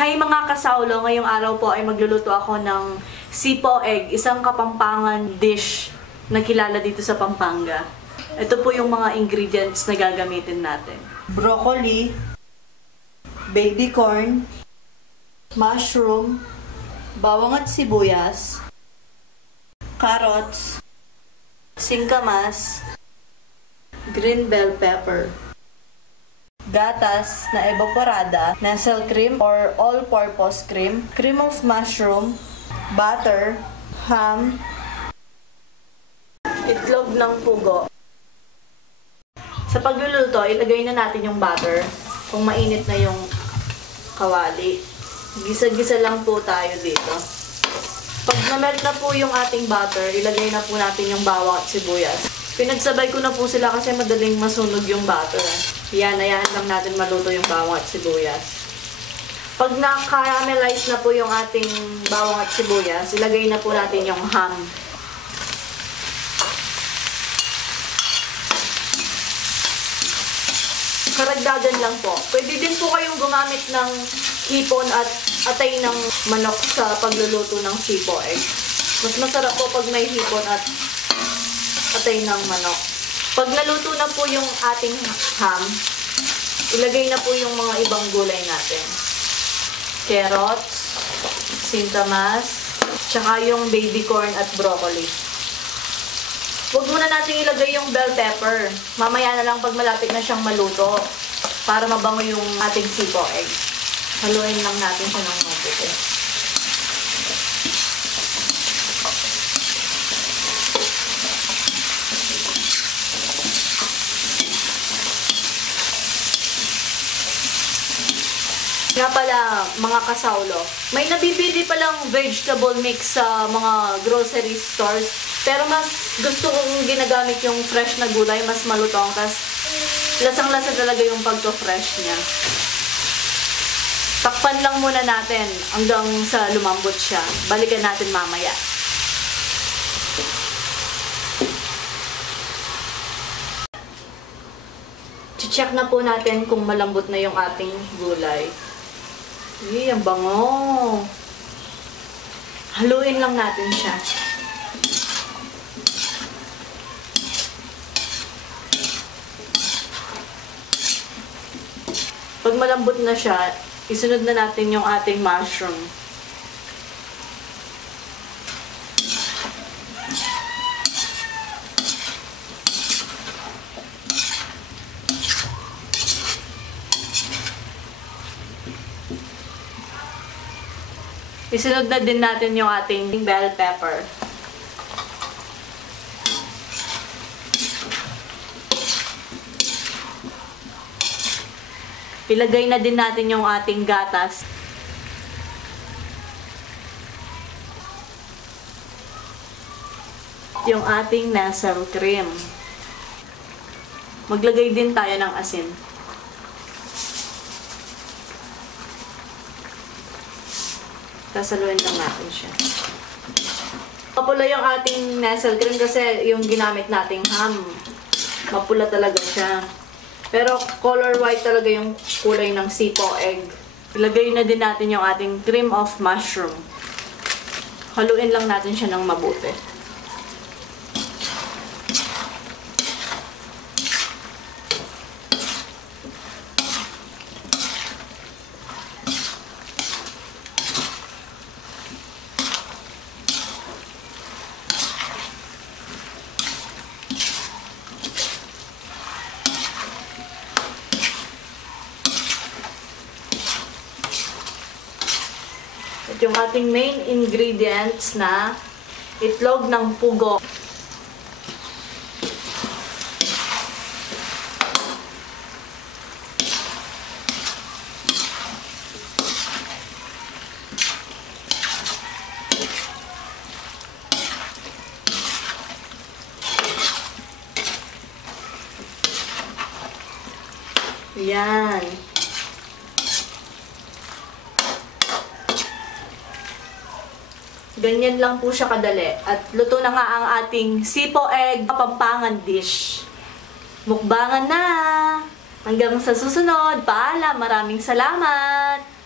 Hi mga kasaulo, ngayong araw po ay magluluto ako ng sipo egg, isang Kapampangan dish na kilala dito sa Pampanga. Ito po yung mga ingredients na gagamitin natin. Broccoli, baby corn, mushroom, bawang at sibuyas, carrots, singkamas, green bell pepper, gatas na evaporada, nasal cream or all-purpose cream, cream of mushroom, butter, ham, itlog ng pugo. Sa pagluluto, ilagay na natin yung butter kung mainit na yung kawali. Gisa-gisa lang po tayo dito. Pag na-melt na po yung ating butter, ilagay na po natin yung bawang at sibuyas. Pinagsabay ko na po sila kasi madaling masunog yung butter. Yan, ayan lang natin maluto yung bawang at sibuyas. Pag na-caramelize na po yung ating bawang at sibuyas, ilagay na po natin yung ham. Karagdagan lang po. Pwede din po kayong gumamit ng hipon at atay ng manok sa pagluluto ng sipo egg. Mas masarap po pag may hipon at atay ng manok. Pag naluto na po yung ating ham, ilagay na po yung mga ibang gulay natin. Carrots, singkamas, tsaka yung baby corn at broccoli. Huwag muna natin ilagay yung bell pepper. Mamaya na lang pag malapit na siyang maluto para mabango yung ating sipo egg. Haluin lang natin siya ng mabuti. Nga pala, mga kasaulo, may nabibili palang vegetable mix sa mga grocery stores. Pero mas gusto kong ginagamit yung fresh na gulay, mas malutong. Kasi lasang-lasa talaga yung pagka-fresh niya. Takpan lang muna natin hanggang sa lumambot siya. Balikan natin mamaya. Check na po natin kung malambot na yung ating gulay. Ang bango! Haluin lang natin siya. Pag malambot na siya, isunod na natin yung ating mushroom. Isunod na din natin yung ating bell pepper. Ilagay na din natin yung ating gatas. Yung ating nasal cream. Maglagay din tayo ng asin. Sasaluin lang natin siya. Mapula yung ating nasal cream kasi yung ginamit nating ham. Mapula talaga siya. Pero color white talaga yung kulay ng sipo egg. Ilagay na din natin yung ating cream of mushroom. Haluin lang natin siya ng mabuti. At yung ating main ingredients na itlog ng pugo. Yan. Ganyan lang po siya kadali. At luto na nga ang ating sipo egg Kapampangan dish. Mukbangan na! Hanggang sa susunod. Paalam. Maraming salamat!